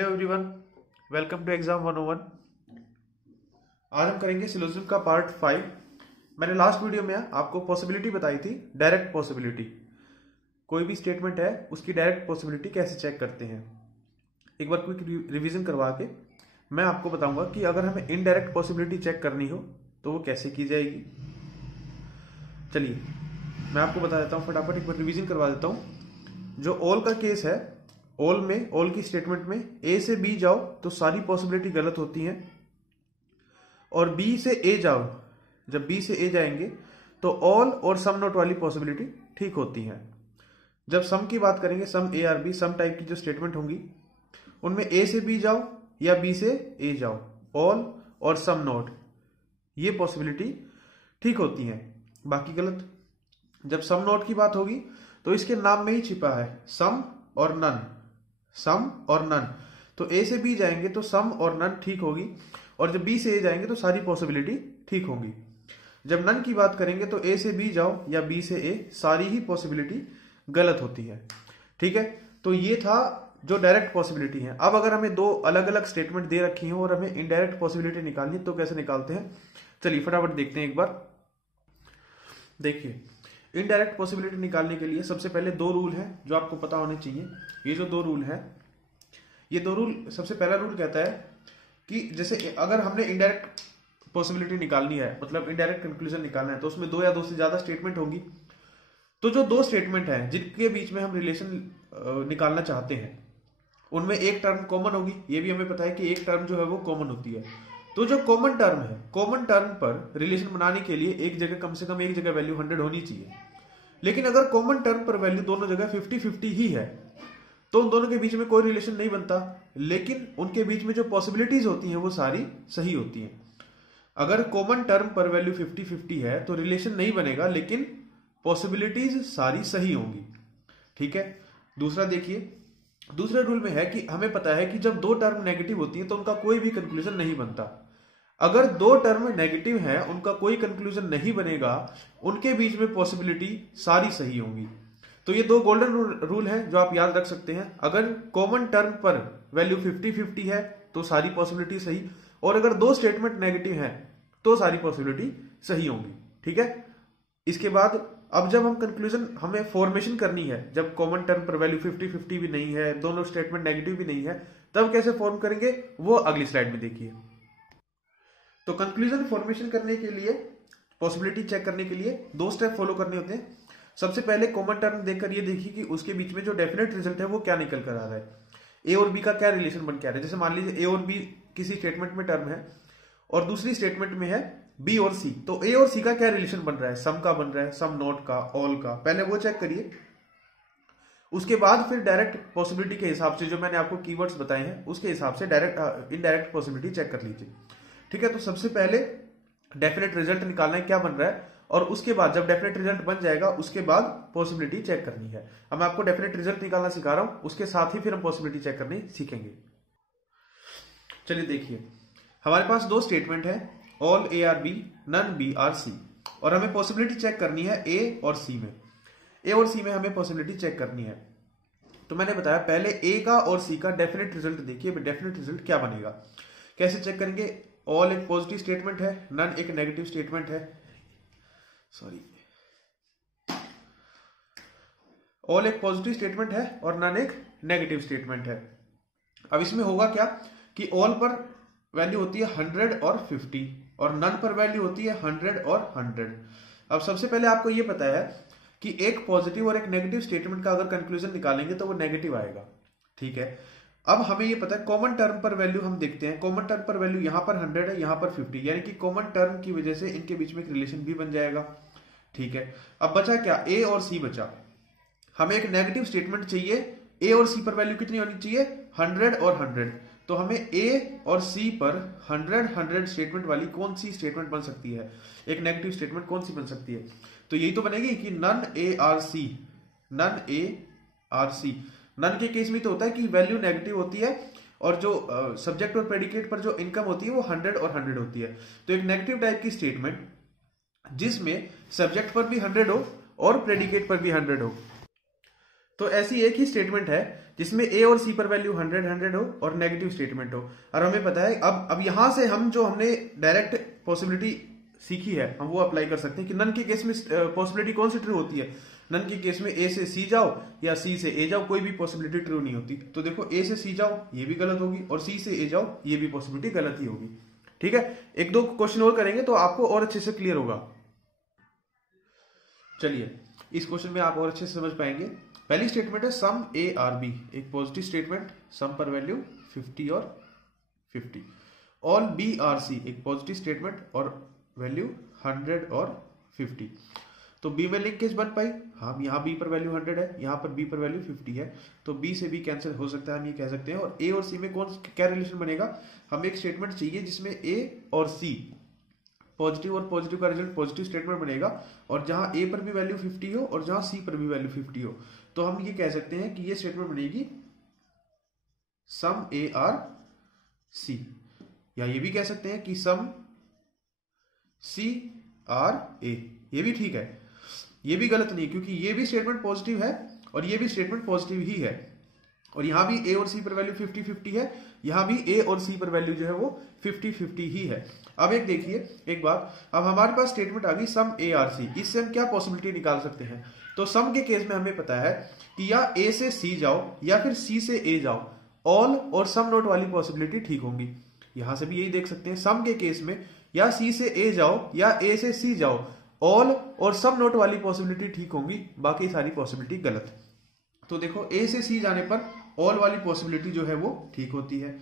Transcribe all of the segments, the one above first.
Hello everyone, welcome to exam 101। आज हम करेंगे सिलोजिज्म का पार्ट 5। मैंने लास्ट वीडियो में आपको पॉसिबिलिटी बताई थी, डायरेक्ट पॉसिबिलिटी। कोई भी स्टेटमेंट है उसकी डायरेक्ट पॉसिबिलिटी कैसे चेक करते हैं। एक बार क्विक रिवीजन करवा के मैं आपको बताऊंगा कि अगर हमें इनडायरेक्ट पॉसिबिलिटी चेक करनी हो तो वो कैसे की जाएगी। चलिए मैं आपको बता देता हूँ, फटाफट एक बार रिवीजन करवा देता हूँ। जो ऑल का केस है, ऑल की स्टेटमेंट में ए से बी जाओ तो सारी पॉसिबिलिटी गलत होती हैं, और बी से ए जाओ, जब बी से ए जाएंगे तो ऑल और सम नॉट वाली पॉसिबिलिटी ठीक होती हैं। जब सम की बात करेंगे, some A are B, some type की जो स्टेटमेंट होंगी उनमें ए से बी जाओ या बी से ए जाओ, ऑल और सम नॉट, ये पॉसिबिलिटी ठीक होती हैं, बाकी गलत। जब सम नॉट की बात होगी तो इसके नाम में ही छिपा है सम और नन, सम और नन। तो ए से बी जाएंगे तो सम और नन ठीक होगी, और जब बी से ए जाएंगे तो सारी पॉसिबिलिटी ठीक होंगी। जब नन की बात करेंगे तो ए से बी जाओ या बी से ए, सारी ही पॉसिबिलिटी गलत होती है। ठीक है, तो ये था जो डायरेक्ट पॉसिबिलिटी है। अब अगर हमें दो अलग अलग स्टेटमेंट दे रखी हो और हमें इनडायरेक्ट पॉसिबिलिटी निकालनी तो कैसे निकालते हैं, चलिए फटाफट देखते हैं एक बार। देखिए, इनडायरेक्ट पॉसिबिलिटी निकालने के लिए सबसे पहले दो रूल हैं जो आपको पता होने चाहिए। ये जो दो रूल है, ये दो रूल, सबसे पहला रूल कहता है कि जैसे अगर हमने इनडायरेक्ट पॉसिबिलिटी निकालनी है, मतलब इनडायरेक्ट कंक्लूजन निकालना है, तो उसमें दो या दो से ज्यादा स्टेटमेंट होंगी। तो जो दो स्टेटमेंट हैं जिनके बीच में हम रिलेशन निकालना चाहते हैं, उनमें एक टर्म कॉमन होगी। ये भी हमें पता है कि एक टर्म जो है वो कॉमन होती है। तो जो कॉमन टर्म है, कॉमन टर्म पर रिलेशन बनाने के लिए एक जगह, कम से कम एक जगह वैल्यू 100 होनी चाहिए। लेकिन अगर कॉमन टर्म पर वैल्यू दोनों जगह 50-50 ही है तो उन दोनों के बीच में कोई रिलेशन नहीं बनता, लेकिन उनके बीच में जो पॉसिबिलिटीज होती हैं वो सारी सही होती हैं। अगर कॉमन टर्म पर वैल्यू 50-50 है तो रिलेशन नहीं बनेगा, लेकिन पॉसिबिलिटीज सारी सही होंगी। ठीक है, दूसरा देखिए, दूसरे रूल में है कि हमें पता है कि जब दो टर्म नेगेटिव होती है तो उनका कोई भी कंक्लूजन नहीं बनता। अगर दो टर्म नेगेटिव है, उनका कोई कंक्लूजन नहीं बनेगा, उनके बीच में पॉसिबिलिटी सारी सही होंगी। तो ये दो गोल्डन रूल है जो आप याद रख सकते हैं। अगर कॉमन टर्म पर वैल्यू 50-50 है तो सारी पॉसिबिलिटी सही, और अगर दो स्टेटमेंट नेगेटिव है तो सारी पॉसिबिलिटी सही होंगी। ठीक है, इसके बाद अब जब हम कंक्लूजन, हमें फॉर्मेशन करनी है, जब कॉमन टर्म पर वैल्यू 50-50 भी नहीं है, दोनों स्टेटमेंट नेगेटिव भी नहीं है, तब कैसे फॉर्म करेंगे वो अगली स्लाइड में देखिए। तो कंक्लूजन फॉर्मेशन करने के लिए, पॉसिबिलिटी चेक करने के लिए दो स्टेप फॉलो करने होते हैं। सबसे पहले कॉमन टर्म देखकर ये देखिए कि उसके बीच में जो डेफिनेट रिजल्ट है वो क्या निकल कर आ रहा है, ए और बी का क्या रिलेशन बन के आ रहा है। जैसे मान लीजिए ए और बी किसी स्टेटमेंट में टर्म है और दूसरी स्टेटमेंट में है बी और सी, तो ए और सी का क्या रिलेशन बन रहा है, सम का बन रहा है, सम नॉट का, ऑल का, पहले वो चेक करिए। उसके बाद फिर डायरेक्ट पॉसिबिलिटी के हिसाब से, जो मैंने आपको कीवर्ड्स बताए हैं उसके हिसाब से डायरेक्ट इनडायरेक्ट पॉसिबिलिटी चेक कर लीजिए। ठीक है, तो सबसे पहले डेफिनेट रिजल्ट निकालना है क्या बन रहा है, और उसके बाद जब डेफिनेट रिजल्ट बन जाएगा उसके बाद पॉसिबिलिटी चेक करनी है। अब मैं आपको डेफिनेट रिजल्ट निकालना सिखा रहा हूं, उसके साथ ही फिर हम पॉसिबिलिटी चेक करनी सीखेंगे। चलिए देखिए, हमारे पास दो स्टेटमेंट है, all A are B, none B are C, और हमें पॉसिबिलिटी चेक करनी है ए और सी में। ए और सी में हमें पॉसिबिलिटी चेक करनी है। तो मैंने बताया पहले ए का और सी का डेफिनेट रिजल्ट देखिए, डेफिनेट रिजल्ट क्या बनेगा, कैसे चेक करेंगे। ऑल एक पॉजिटिव स्टेटमेंट है, नन एक नेगेटिव स्टेटमेंट है, सॉरी, ऑल एक पॉजिटिव स्टेटमेंट है और नन एक नेगेटिव स्टेटमेंट है। अब इसमें होगा क्या कि ऑल पर वैल्यू होती है 100 और 50, और नन पर वैल्यू होती है 100 और 100। अब सबसे पहले आपको यह पता है कि एक पॉजिटिव और एक नेगेटिव स्टेटमेंट का अगर कंक्लूजन निकालेंगे तो वो नेगेटिव आएगा। ठीक है, अब हमें ये पता है कॉमन टर्म पर वैल्यू हम देखते हैं, कॉमन टर्म पर वैल्यू यहां पर 100 है, यहां पर 50, यानी कि कॉमन टर्म की वजह से इनके बीच में एक रिलेशन भी बन जाएगा। ठीक है, अब बचा क्या, ए और सी बचा। हमें एक नेगेटिव स्टेटमेंट चाहिए, ए और सी पर वैल्यू कितनी होनी चाहिए, 100 और 100। तो हमें ए और सी पर 100 स्टेटमेंट वाली कौन सी स्टेटमेंट बन सकती है, एक नेगेटिव स्टेटमेंट कौन सी बन सकती है, तो यही तो बनेगी कि none A are C, none A are C. None के केस में तो होता है कि वैल्यू नेगेटिव होती है और जो सब्जेक्ट और प्रेडिकेट पर जो इनकम होती है वो 100 और 100 होती है। तो एक नेगेटिव टाइप की स्टेटमेंट जिसमें सब्जेक्ट पर भी 100 हो और प्रेडिकेट पर भी 100 हो, तो ऐसी एक ही स्टेटमेंट है जिसमें ए और सी पर वैल्यू 100 100 हो और नेगेटिव स्टेटमेंट हो। और हमें पता है अब यहां से हम जो हमने डायरेक्ट पॉसिबिलिटी सीखी है हम वो अप्लाई कर सकते हैं कि नन के केस में पॉसिबिलिटी कौन सी ट्रू होती है। नन के केस में ए से सी जाओ या सी से ए जाओ, कोई भी पॉसिबिलिटी ट्रू नहीं होती। तो देखो ए से सी जाओ ये भी गलत होगी और सी से ए जाओ ये भी पॉसिबिलिटी गलत ही होगी। ठीक है, एक दो क्वेश्चन और करेंगे तो आपको और अच्छे से क्लियर होगा। चलिए इस क्वेश्चन में आप और अच्छे से समझ पाएंगे। पहली स्टेटमेंट है सम ए आर बी, एक पॉजिटिव स्टेटमेंट, सम पर वैल्यू 50 और 50। ऑल बी आर सी, एक पॉजिटिव स्टेटमेंट और वैल्यू 100 और 50। तो बी में लिंकेज बन पाई, हम यहाँ बी पर वैल्यू 100 है, यहाँ पर बी पर वैल्यू 50 है, तो बी से बी कैंसिल हो सकता है, हम ये कह सकते हैं। और ए और सी में क्या रिलेशन बनेगा, हमें एक स्टेटमेंट चाहिए जिसमें ए और सी पॉजिटिव और पॉजिटिव का रिजल्ट पॉजिटिव स्टेटमेंट बनेगा, और जहां ए पर भी वैल्यू 50 हो और जहां सी पर भी वैल्यू 50 हो। तो हम ये कह सकते हैं कि ये स्टेटमेंट बनेगी सम ए आर सी, या ये भी कह सकते हैं कि सम सी आर ए। ये भी ठीक है, ये भी गलत नहीं, क्योंकि ये भी स्टेटमेंट पॉजिटिव है और ये भी स्टेटमेंट पॉजिटिव ही है, और यहां भी ए और सी पर वैल्यू 50 50 है, यहां भी ए और सी पर वैल्यू जो है वो 50 50 ही है। अब एक देखिए एक बात, अब हमारे पास स्टेटमेंट आ गई सम ए आर सी, इससे हम क्या पॉसिबिलिटी निकाल सकते हैं। तो सम के केस में हमें पता है कि या ए से सी जाओ या फिर सी से ए जाओ, ऑल और सम नोट वाली पॉसिबिलिटी ठीक होंगी। यहां से भी यही देख सकते हैं, सम के केस में या सी से ए जाओ या ए से सी जाओ, ऑल और सम नोट वाली पॉसिबिलिटी ठीक होंगी, बाकी सारी पॉसिबिलिटी गलत। तो देखो ए से सी जाने पर ऑल वाली पॉसिबिलिटी जो है वो ठीक होती है,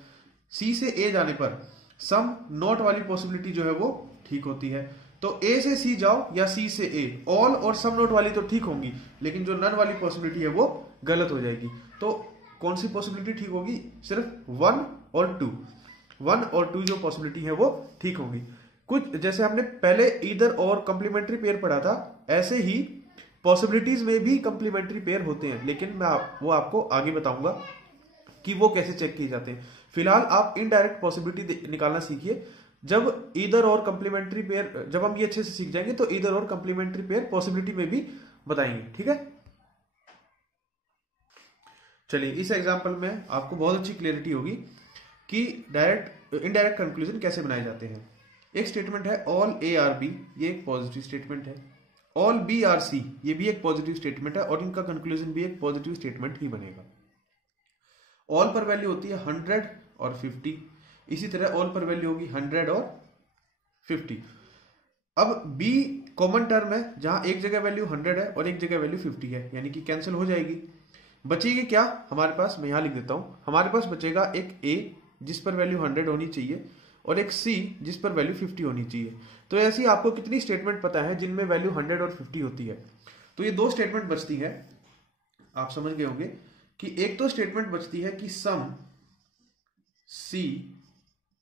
सी से ए जाने पर सम नॉट वाली पॉसिबिलिटी जो है वो ठीक होती है। तो ए से सी जाओ या सी से ए, ऑल और सम नॉट वाली तो ठीक होंगी, लेकिन जो नन वाली पॉसिबिलिटी है वो गलत हो जाएगी। तो कौन सी पॉसिबिलिटी ठीक होगी, सिर्फ 1 और 2, 1 और 2 जो पॉसिबिलिटी है वो ठीक होगी। कुछ जैसे हमने पहले ईदर और कंप्लीमेंट्री पेयर पढ़ा था, ऐसे ही पॉसिबिलिटीज में भी कंप्लीमेंट्री पेयर होते हैं, लेकिन मैं वो आपको आगे बताऊंगा कि वो कैसे चेक किए जाते हैं। फिलहाल आप इनडायरेक्ट पॉसिबिलिटी निकालना सीखिए। जब ईदर और कंप्लीमेंट्री पेयर, जब हम ये अच्छे से सीख जाएंगे तो ईदर और कंप्लीमेंट्री पेयर पॉसिबिलिटी में भी बताएंगे। ठीक है, चलिए इस एग्जांपल में आपको बहुत अच्छी क्लियरिटी होगी कि डायरेक्ट इनडायरेक्ट कंक्लूजन कैसे बनाए जाते हैं। एक स्टेटमेंट है ऑल ए आर बी, ये एक पॉजिटिव स्टेटमेंट है। ऑल बी आर सी, ये भी एक पॉजिटिव स्टेटमेंट है और इनका कंक्लूजन भी एक पॉजिटिव स्टेटमेंट ही बनेगा। ऑल पर वैल्यू होती है 100 और 50, इसी तरह ऑल पर वैल्यू होगी 100 और 50। अब बी कॉमन टर्म है, जहां एक जगह वैल्यू 100 है और एक जगह वैल्यू 50 है, यानी कि कैंसिल हो जाएगी। बचेगी क्या हमारे पास, मैं यहां लिख देता हूं, हमारे पास बचेगा एक ए जिस पर वैल्यू 100 होनी चाहिए और एक सी जिस पर वैल्यू 50 होनी चाहिए। तो ऐसी आपको कितनी स्टेटमेंट पता है जिनमें वैल्यू 100 और 50 होती है। तो ये दो स्टेटमेंट बचती है, आप समझ गए होंगे कि एक तो स्टेटमेंट बचती है कि सम सी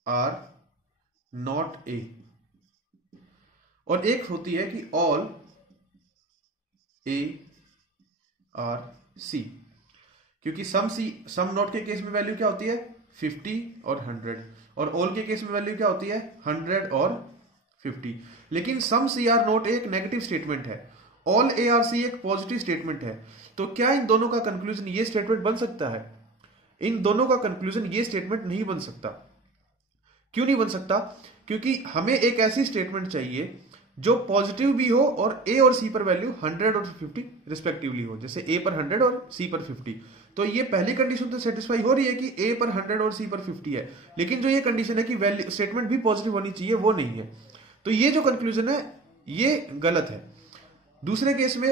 आर नॉट ए, और एक होती है कि ऑल ए आर सी, क्योंकि सम नॉट के केस में वैल्यू क्या होती है 50 और 100, और ऑल के केस में वैल्यू क्या होती है 100 और 50। लेकिन सम सी आर नॉट एक नेगेटिव स्टेटमेंट है, ऑल ए आर सी एक पॉजिटिव स्टेटमेंट है। तो क्या इन दोनों का कंक्लूजन ये स्टेटमेंट बन सकता है? इन दोनों का कंक्लूजन ये स्टेटमेंट नहीं बन सकता। क्यों नहीं बन सकता? क्योंकि हमें एक ऐसी स्टेटमेंट चाहिए जो पॉजिटिव भी हो और ए और सी पर वैल्यू 100 और 50 रिस्पेक्टिवली हो, जैसे ए पर 100 और सी पर 50। तो ये पहली कंडीशन तो सेटिस्फाई हो रही है कि ए पर 100 और सी पर 50 है, लेकिन जो ये कंडीशन है कि वैल्यू स्टेटमेंट भी पॉजिटिव होनी चाहिए, वो नहीं है। तो ये जो कंक्लूजन है ये गलत है। दूसरे केस में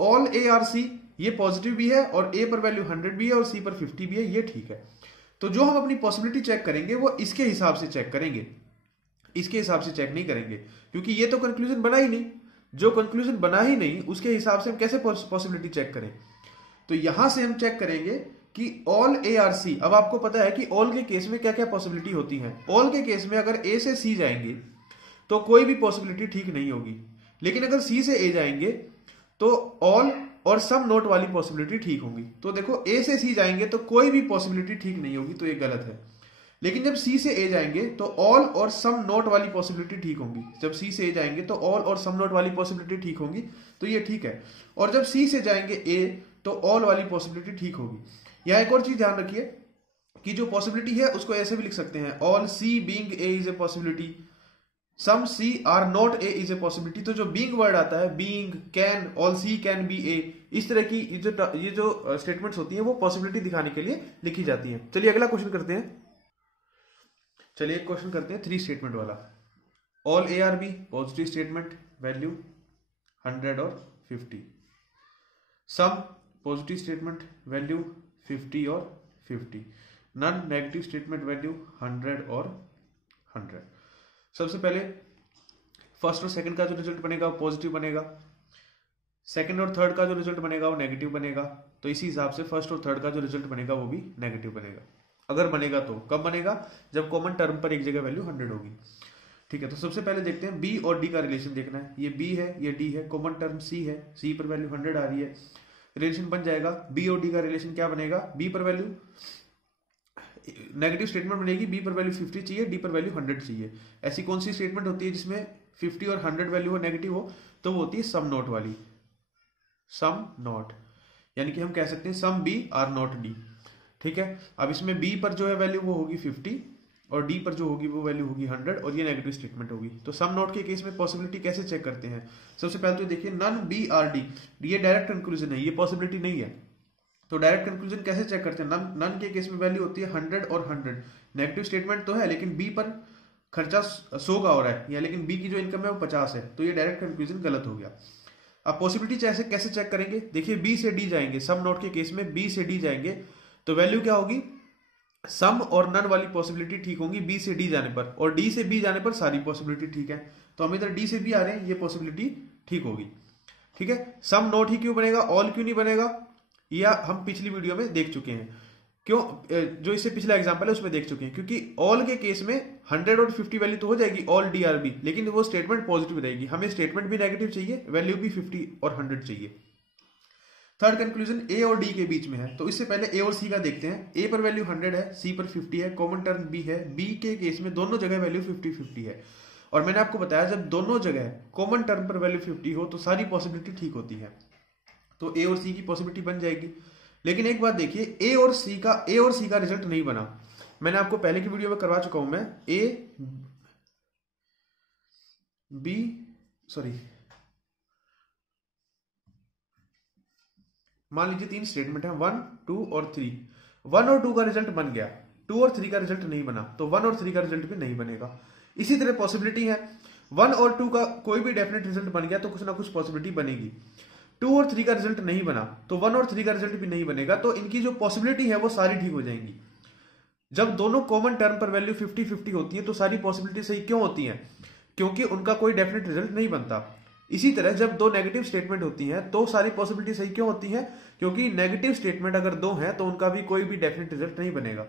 ऑल ए आर सी, ये पॉजिटिव भी है और ए पर वैल्यू 100 भी है और सी पर 50 भी है, ये ठीक है। तो जो हम अपनी पॉसिबिलिटी चेक करेंगे वो इसके हिसाब से चेक करेंगे, इसके हिसाब से चेक नहीं करेंगे, क्योंकि ये तो कंक्लूजन बना ही नहीं। जो कंक्लूजन बना ही नहीं उसके हिसाब से हम कैसे पॉसिबिलिटी चेक करें? तो यहां से हम चेक करेंगे कि ऑल ए आर सी। अब आपको पता है कि ऑल के केस में क्या क्या पॉसिबिलिटी होती है। ऑल के केस में अगर ए से सी जाएंगे तो कोई भी पॉसिबिलिटी ठीक नहीं होगी, लेकिन अगर सी से ए जाएंगे तो ऑल और सम नोट वाली पॉसिबिलिटी ठीक होंगी। तो देखो ए से सी जाएंगे तो कोई भी पॉसिबिलिटी ठीक नहीं होगी, तो ये गलत है। लेकिन जब सी से ए जाएंगे तो ऑल और सम नोट वाली पॉसिबिलिटी ठीक होंगी। जब सी से ए जाएंगे तो ऑल और सम नोट वाली पॉसिबिलिटी ठीक होंगी, तो ये ठीक है। और जब सी से जाएंगे ए तो ऑल वाली पॉसिबिलिटी ठीक होगी। यहाँ एक और चीज ध्यान रखिए कि जो पॉसिबिलिटी है उसको ऐसे भी लिख सकते हैं, all C being A is a possibility, some C are not A is a possibility. तो जो बीइंग वर्ड आता है, being, can, all C can be A, इस तरह की ये जो स्टेटमेंट्स होती हैं वो पॉसिबिलिटी दिखाने के लिए लिखी जाती हैं। चलिए अगला क्वेश्चन करते हैं। चलिए एक क्वेश्चन करते हैं 3 स्टेटमेंट वाला। All A are B positive statement, value 100 और 50। सम पॉजिटिव स्टेटमेंट, वैल्यू 50 और 50। नन नेगेटिव स्टेटमेंट, वैल्यू 100 और 100। सबसे पहले फर्स्ट और सेकंड का जो रिजल्ट बनेगा वो पॉजिटिव बनेगा, सेकंड और थर्ड का जो रिजल्ट बनेगा वो नेगेटिव बनेगा। तो इसी हिसाब से फर्स्ट और थर्ड का जो रिजल्ट बनेगा वो भी नेगेटिव बनेगा। अगर बनेगा तो कब बनेगा? जब कॉमन टर्म पर एक जगह वैल्यू 100 होगी। ठीक है, तो सबसे पहले देखते हैं बी और डी का रिलेशन देखना है। ये बी है, ये डी है, कॉमन टर्म सी है, सी पर वैल्यू 100 आ रही है, रिलेशन बन जाएगा। बी और डी का रिलेशन क्या बनेगा? बी पर वैल्यू नेगेटिव स्टेटमेंट बनेगी, बी पर वैल्यू 50 चाहिए, डी पर वैल्यू 100 चाहिए। ऐसी कौन सी स्टेटमेंट होती है जिसमें 50 और 100 वैल्यू हो, नेगेटिव हो? तो वो होती है सम नॉट वाली, सम नॉट, यानी कि हम कह सकते हैं some B are not D. ठीक है, अब इसमें बी पर जो है वैल्यू वो होगी 50 और डी पर जो होगी वो वैल्यू होगी 100 और ये नेगेटिव स्टेटमेंट होगी। तो सम नॉट के केस में पॉसिबिलिटी कैसे चेक करते हैं? सबसे पहले तो देखिए नन बी आर डी, ये डायरेक्ट कंक्लूजन है, ये पॉसिबिलिटी नहीं है। तो डायरेक्ट कंक्लूजन कैसे चेक करते हैं? नन के केस में वैल्यू होती है 100 और 100। नेगेटिव स्टेटमेंट तो है लेकिन बी पर खर्चा 100 का हो रहा है, या लेकिन बी की जो इनकम है वो 50 है, तो ये डायरेक्ट कंक्लूजन गलत हो गया। अब पॉसिबिलिटी कैसे चेक करेंगे? देखिए बी से डी जाएंगे, सम नॉट के केस में बी से डी जाएंगे तो वैल्यू क्या होगी? सम और नन वाली पॉसिबिलिटी ठीक होंगी बी से डी जाने पर, और डी से बी जाने पर सारी पॉसिबिलिटी ठीक है। तो हम इधर डी से बी आ रहे हैं, ये पॉसिबिलिटी ठीक होगी। ठीक है, सम नॉट ही क्यों बनेगा, ऑल क्यों नहीं बनेगा? या हम पिछली वीडियो में देख चुके हैं। क्यों? जो इससे पिछला एग्जांपल है उसमें देख चुके हैं, क्योंकि ऑल के केस में 100 और 50 वैल्यू तो हो जाएगी ऑल डी आर बी, लेकिन वो स्टेटमेंट पॉजिटिव रहेगी। हमें स्टेटमेंट भी नेगेटिव चाहिए, वैल्यू भी 50 और 100 चाहिए। थर्ड कंक्लूजन ए और डी के बीच में है, तो इससे पहले ए और सी का देखते हैं। ए पर वैल्यू 100 है, सी पर 50 है, कॉमन टर्म बी है। बी के केस में दोनों जगह वैल्यू 50-50 है, और मैंने आपको बताया जब दोनों जगह कॉमन टर्म पर वैल्यू 50 हो तो सारी पॉसिबिलिटी ठीक होती है। तो ए और सी की पॉसिबिलिटी बन जाएगी। लेकिन एक बात देखिए, ए और सी का रिजल्ट नहीं बना। मैंने आपको पहले की वीडियो में करवा चुका हूं मैं। मान लीजिए 3 स्टेटमेंट है, 1, 2 और 3। 1 और 2 का रिजल्ट बन गया, 2 और 3 का रिजल्ट नहीं बना, तो 1 और 3 का रिजल्ट भी नहीं बनेगा। इसी तरह पॉसिबिलिटी है 1 और 2 का कोई भी डेफिनेट रिजल्ट बन गया तो कुछ ना कुछ पॉसिबिलिटी बनेगी। 2 और 3 का रिजल्ट नहीं बना तो 1 और 3 का रिजल्ट भी नहीं बनेगा। तो इनकी जो पॉसिबिलिटी है वो सारी ठीक हो जाएंगी। जब दोनों कॉमन टर्म पर वैल्यू 50-50 होती है तो सारी पॉसिबिलिटी सही क्यों होती है? क्योंकि उनका कोई डेफिनेट रिजल्ट नहीं बनता। इसी तरह जब दो नेगेटिव स्टेटमेंट होती हैं तो सारी पॉसिबिलिटी सही क्यों होती है? क्योंकि नेगेटिव स्टेटमेंट अगर 2 हैं तो उनका भी कोई भी डेफिनेट रिजल्ट नहीं बनेगा।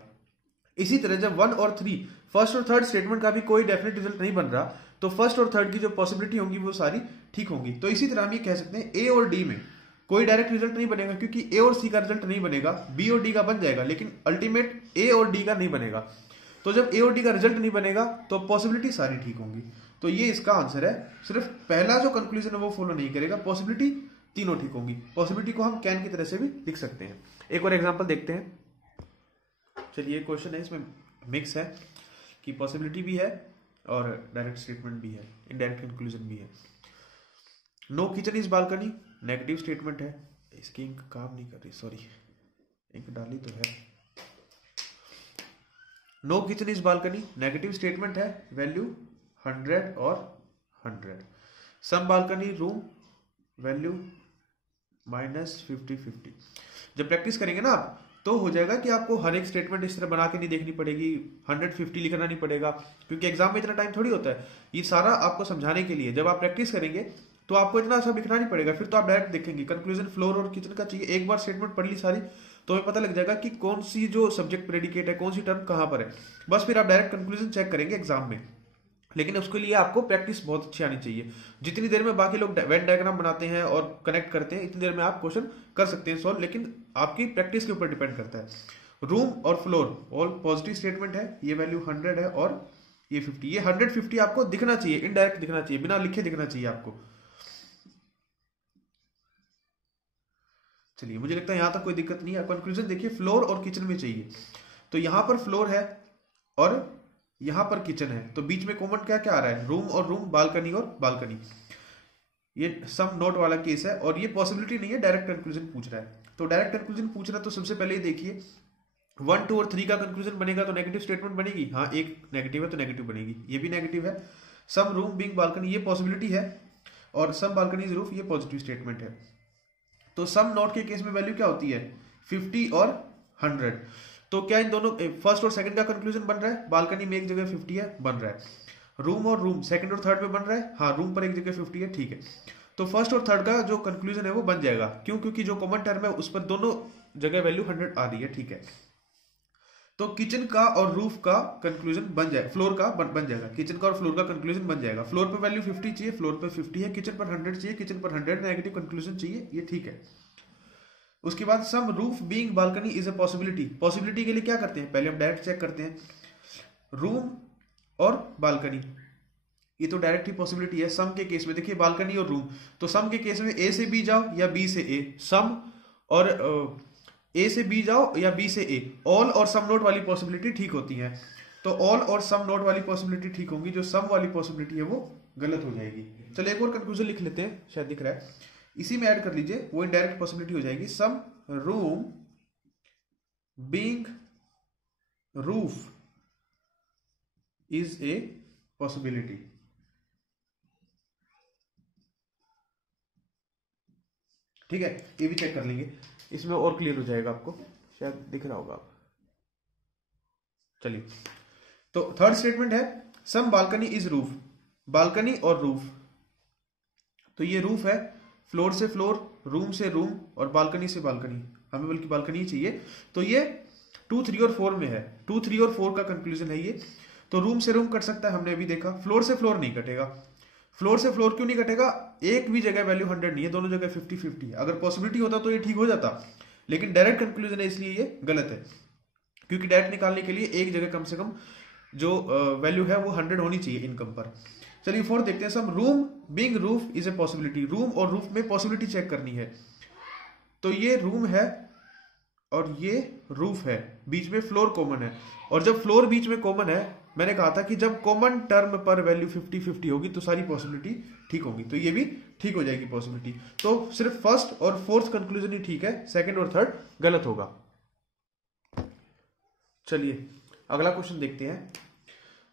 इसी तरह जब 1 और 3 फर्स्ट और थर्ड स्टेटमेंट का भी कोई डेफिनेट रिजल्ट नहीं बन रहा तो फर्स्ट और थर्ड की जो पॉसिबिलिटी होंगी वो सारी ठीक होंगी। तो इसी तरह हम ये कह सकते हैं ए और डी में कोई डायरेक्ट रिजल्ट नहीं बनेगा, क्योंकि ए और सी का रिजल्ट नहीं बनेगा, बी और डी का बन जाएगा, लेकिन अल्टीमेट ए और डी का नहीं बनेगा। तो जब ए और डी का रिजल्ट नहीं बनेगा तो पॉसिबिलिटी सारी ठीक होंगी। तो ये इसका आंसर है। सिर्फ पहला जो कंक्लूजन है वो फॉलो नहीं करेगा, पॉसिबिलिटी तीनों ठीक होंगी। पॉसिबिलिटी को हम कैन की तरह से भी लिख सकते हैं। एक और एग्जांपल देखते हैं। चलिए क्वेश्चन है, इसमें मिक्स है कि पॉसिबिलिटी भी है और डायरेक्ट स्टेटमेंट भी है, इनडायरेक्ट कंक्लूजन भी है। No kitchen is balcony, negative statement है। इसकी इंक काम नहीं कर रही, सॉरी, इंक डाली तो है। No kitchen is balcony negative statement है, वैल्यू 100 और 100। Some balcony room, value -50-50। जब प्रैक्टिस करेंगे ना आप तो हो जाएगा कि आपको हर एक स्टेटमेंट इस तरह बना के नहीं देखनी पड़ेगी, 100-50 लिखना नहीं पड़ेगा, क्योंकि एग्जाम में इतना टाइम थोड़ी होता है। ये सारा आपको समझाने के लिए जब आप प्रैक्टिस करेंगे तो आपको इतना सब लिखना नहीं पड़ेगा। फिर तो आप डायरेक्ट देखेंगे कंक्लूजन फ्लोर और किचन का चाहिए, एक बार स्टेटमेंट पढ़ ली सारी तो हमें पता लग जाएगा कि कौन सी जो सब्जेक्ट प्रेडिकेट है, कौन सी टर्म कहां पर है। बस फिर आप डायरेक्ट कंक्लूजन चेक करेंगे एग्जाम में। लेकिन उसके लिए आपको प्रैक्टिस बहुत अच्छी आनी चाहिए। जितनी देर में बाकी लोग वेन डायग्राम बनाते हैं और कनेक्ट करते हैं, इतनी देर में आप क्वेश्चन कर सकते हैं सॉल्व, लेकिन आपकी प्रैक्टिस के ऊपर डिपेंड करता है। रूम और फ्लोर ऑल पॉजिटिव स्टेटमेंट है, ये वैल्यू 100 है और ये 50। ये 100-50 आपको दिखना चाहिए, इनडायरेक्ट दिखना चाहिए, बिना लिखे दिखना चाहिए आपको। चलिए, मुझे लगता है यहां तक कोई दिक्कत नहीं है। कंक्लूजन देखिए, फ्लोर और किचन में चाहिए, तो यहां पर फ्लोर है और यहां पर किचन है, तो बीच में कॉमन क्या क्या आ रहा है, रूम और रूम, बालकनी और बालकनी। ये सम नोट वाला केस है और ये पॉसिबिलिटी नहीं है, डायरेक्ट कंक्लूजन पूछ रहा है। तो डायरेक्ट कंक्लूजन पूछ रहा है तो सबसे पहले ये देखिए 1, 2 और 3 का कंक्लूजन बनेगा तो नेगेटिव स्टेटमेंट बनेगी। हाँ, एक नेगेटिव है तो नेगेटिव बनेगी, ये भी नेगेटिव है। सम रूम बीइंग बालकनी, ये पॉसिबिलिटी है, और सम बालकनी रूफ, ये पॉजिटिव स्टेटमेंट है। तो सम नॉट के केस में वैल्यू क्या होती है, 50 और 100। तो क्या इन दोनों फर्स्ट और सेकंड का कंक्लूजन बन रहा है, बालकनी में एक जगह 50 है, बन रहा है। रूम और रूम सेकंड और थर्ड में बन रहा है, हाँ रूम पर एक जगह 50 है, ठीक है। तो फर्स्ट और थर्ड का जो कंक्लूजन है वो बन जाएगा, क्यों, क्योंकि जो कॉमन टर्म है उस पर दोनों जगह वैल्यू 100 आ रही है, ठीक है। तो किचन का और रूफ का कंक्लूजन बन जाएगा, फ्लोर का बन जाएगा, किचन का और फ्लोर का कंक्लूजन बन जाएगा। फ्लोर पे वैल्यू 50 चाहिए, फ्लोर पे 50 है, किचन पर 100 चाहिए, किचन पर 100, नेगेटिव कंक्लूजन चाहिए, ये ठीक है। उसके बाद some roof being balcony is a possibility. Possibility के लिए क्या करते हैं, पहले हम डायरेक्ट चेक करते हैं, रूम और बालकनी, ये तो डायरेक्ट ही पॉसिबिलिटी है। सम के केस में देखिए बालकनी और रूम, तो सम के केस में ए से बी जाओ या बी से ए, सम और ए से बी जाओ या बी से ए, ऑल और सम नोट वाली पॉसिबिलिटी ठीक होती है। तो ऑल और सम नोट वाली पॉसिबिलिटी ठीक होंगी, जो सम वाली पॉसिबिलिटी है वो गलत हो जाएगी। चलो एक और कंक्लूजन लिख लेते हैं, शायद दिख रहा है, इसी में ऐड कर लीजिए, वो इनडायरेक्ट पॉसिबिलिटी हो जाएगी। Some room being roof is a possibility. ठीक है, ये भी चेक कर लेंगे, इसमें और क्लियर हो जाएगा, आपको शायद दिख रहा होगा आप। चलिए, तो थर्ड स्टेटमेंट है सम बालकनी इज रूफ, बालकनी और रूफ, तो ये रूफ है, फ्लोर से फ्लोर, रूम से रूम और बालकनी से बालकनी, हमें बल्कि बालकनी चाहिए। तो ये 2, 3 और 4 में है, 2, 3 और 4 का कंक्लूजन है ये। तो रूम से रूम कट सकता है, हमने अभी देखा। फ्लोर से फ्लोर नहीं कटेगा, फ्लोर से फ्लोर क्यों नहीं कटेगा, एक भी जगह वैल्यू 100 नहीं है, दोनों जगह 50-50 है। अगर पॉसिबिलिटी होता तो ये ठीक हो जाता, लेकिन डायरेक्ट कंक्लूजन है इसलिए ये गलत है, क्योंकि डायरेक्ट निकालने के लिए एक जगह कम से कम जो वैल्यू है वो 100 होनी चाहिए इनकम पर। चलिए फोर्थ देखते हैं, some room being roof is a possibility. Room और रूफ में पॉसिबिलिटी चेक करनी है, तो ये रूम है और ये रूफ है, बीच में फ्लोर कॉमन है, और जब फ्लोर बीच में कॉमन है, मैंने कहा था कि जब कॉमन टर्म पर वैल्यू 50-50 होगी तो सारी पॉसिबिलिटी ठीक होगी, तो ये भी ठीक हो जाएगी पॉसिबिलिटी। तो सिर्फ फर्स्ट और फोर्थ कंक्लूजन ही ठीक है, सेकंड और थर्ड गलत होगा। चलिए अगला क्वेश्चन देखते हैं।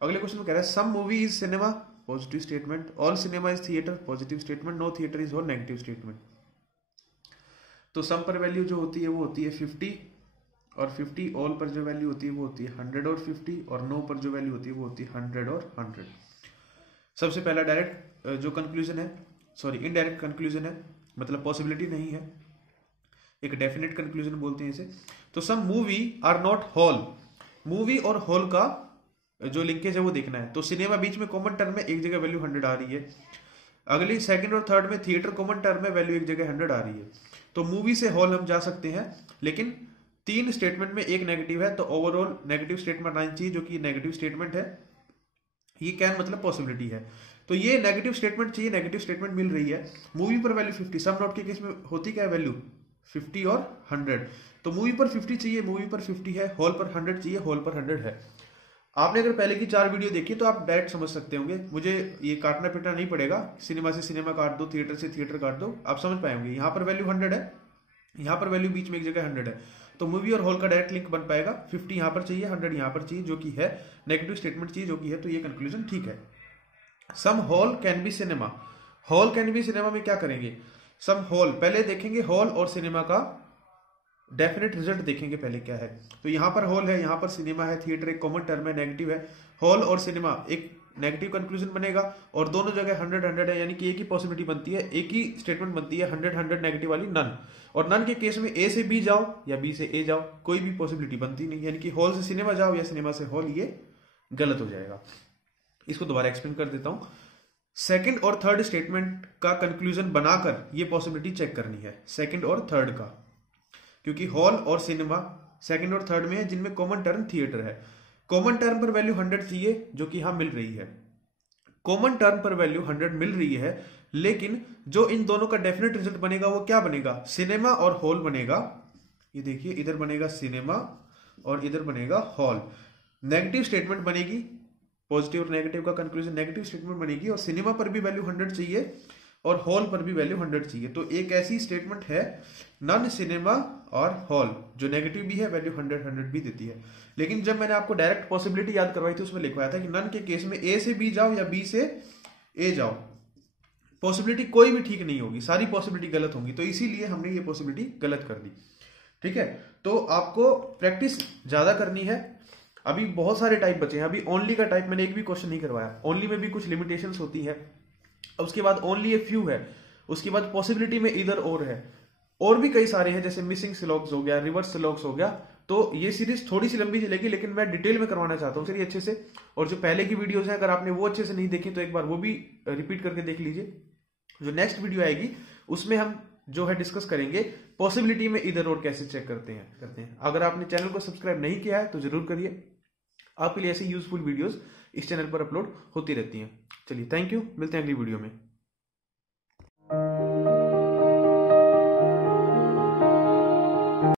अगले क्वेश्चन में कह रहा है some movie is cinema, positive statement, all cinema is theatre, positive statement, no theatre is all, negative statement. तो सम पर वैल्यू जो होती है वो होती है 50 और 50, ऑल पर जो वैल्यू होती है वो होती है 100 और 50, और नो पर जो वैल्यू होती है वो होती है 100 और 100। सबसे पहला डायरेक्ट जो कंक्लूजन है, सॉरी इनडायरेक्ट कंक्लूजन है, मतलब पॉसिबिलिटी नहीं है, एक डेफिनेट कंक्लूजन बोलते हैं इसे। तो some movie are not hall, movie और हॉल का जो लिंकेज है वो देखना है। तो सिनेमा बीच में कॉमन टर्म में एक जगह वैल्यू 100 आ रही है, अगली सेकंड और थर्ड में थिएटर कॉमन टर्म में वैल्यू एक जगह 100 आ रही है। तो मूवी से हॉल हम जा सकते हैं, लेकिन 3 स्टेटमेंट में एक नेगेटिव है, तो ओवरऑल नेगेटिव स्टेटमेंट आना चाहिए, जो कि नेगेटिव स्टेटमेंट है। ये कैन मतलब पॉसिबिलिटी है, तो ये नेगेटिव स्टेटमेंट चाहिए, नेगेटिव स्टेटमेंट मिल रही है। मूवी पर वैल्यू 50, सम नॉट के केस में होती क्या है वैल्यू 50 और 100, तो मूवी पर 50 चाहिए, मूवी पर 50 है, हॉल पर 100 चाहिए, हॉल पर 100 है। आपने अगर पहले की 4 वीडियो देखी तो आप डायरेक्ट समझ सकते होंगे, मुझे ये काटना पिटना नहीं पड़ेगा, सिनेमा से सिनेमा काट दो, थिएटर से थिएटर काट दो, आप समझ पाएंगे। यहाँ पर वैल्यू 100 है, यहाँ पर वैल्यू बीच में एक जगह 100 है, तो मूवी और हॉल का डायरेक्ट लिंक बन पाएगा। 50 यहाँ पर चाहिए, 100 यहाँ पर चाहिए, जो कि है नेगेटिव स्टेटमेंट चाहिए, जो कि है, तो ये कंक्लूजन ठीक है। Some hall can be cinema, hall can be cinema में क्या करेंगे, सम हॉल पहले देखेंगे, हॉल और सिनेमा का डेफिनेट रिजल्ट देखेंगे पहले क्या है। तो यहाँ पर हॉल है, यहाँ पर सिनेमा है, थिएटर एक कॉमन टर्म है, नेगेटिव है, हॉल और सिनेमा एक नेगेटिव कंक्लूजन बनेगा, और दोनों जगह 100-100 है, यानी कि एक ही पॉसिबिलिटी बनती है, एक ही स्टेटमेंट बनती है 100-100 नेगेटिव वाली, नन। और नन के केस में ए से बी जाओ या बी से ए जाओ, कोई भी पॉसिबिलिटी बनती नहीं, यानी कि हॉल से सिनेमा जाओ या सिनेमा से हॉल, ये गलत हो जाएगा। इसको दोबारा एक्सप्लेन कर देता हूं। सेकंड और थर्ड स्टेटमेंट का कंक्लूजन बनाकर ये पॉसिबिलिटी चेक करनी है, सेकंड और थर्ड का, क्योंकि हॉल और सिनेमा सेकंड और थर्ड में है, जिनमें कॉमन टर्म थिएटर है। कॉमन टर्म पर वैल्यू 100 चाहिए, जो कि यहां मिल रही है। कॉमन टर्म पर वैल्यू 100 मिल रही है, लेकिन जो इन दोनों का डेफिनेट रिजल्ट बनेगा वो क्या बनेगा, सिनेमा और हॉल बनेगा। ये देखिए इधर बनेगा सिनेमा और इधर बनेगा हॉल। नेगेटिव स्टेटमेंट बनेगी, पॉजिटिव और नेगेटिव का कंक्लूजन नेगेटिव स्टेटमेंट बनेगी, और सिनेमा पर भी वैल्यू 100 चाहिए और हॉल पर भी वैल्यू 100 चाहिए। तो एक ऐसी स्टेटमेंट है नन सिनेमा और हॉल, जो नेगेटिव भी है वैल्यू 100 भी देती है। लेकिन जब मैंने आपको डायरेक्ट पॉसिबिलिटी याद करवाई थी उसमें लिखवाया था कि नन के केस में ए से बी जाओ या बी से ए जाओ, पॉसिबिलिटी कोई भी ठीक नहीं होगी, सारी पॉसिबिलिटी गलत होंगी। तो इसीलिए हमने ये पॉसिबिलिटी गलत कर दी। ठीक है, तो आपको प्रैक्टिस ज्यादा करनी है। अभी बहुत सारे टाइप बचे हैं। अभी ओनली का टाइप मैंने एक भी क्वेश्चन नहीं करवाया। ओनली में भी कुछ लिमिटेशंस होती है, उसके बाद ओनली ए फ्यू है, उसके बाद पॉसिबिलिटी में इधर और है, और भी कई सारे हैं जैसे मिसिंग सिलॉग्स हो गया, रिवर्स सिलॉग्स हो गया। तो ये सीरीज थोड़ी सी लंबी चलेगी, लेकिन मैं डिटेल में करवाना चाहता हूँ चलिए अच्छे से। और जो पहले की वीडियोस है अगर आपने वो अच्छे से नहीं देखी तो एक बार वो भी रिपीट करके देख लीजिए। जो नेक्स्ट वीडियो आएगी उसमें हम जो है डिस्कस करेंगे पॉसिबिलिटी में इधर और कैसे चेक करते हैं। अगर आपने चैनल को सब्सक्राइब नहीं किया है तो जरूर करिए, आपके लिए ऐसी यूजफुल वीडियोस इस चैनल पर अपलोड होती रहती हैं। चलिए थैंक यू, मिलते हैं अगली वीडियो में।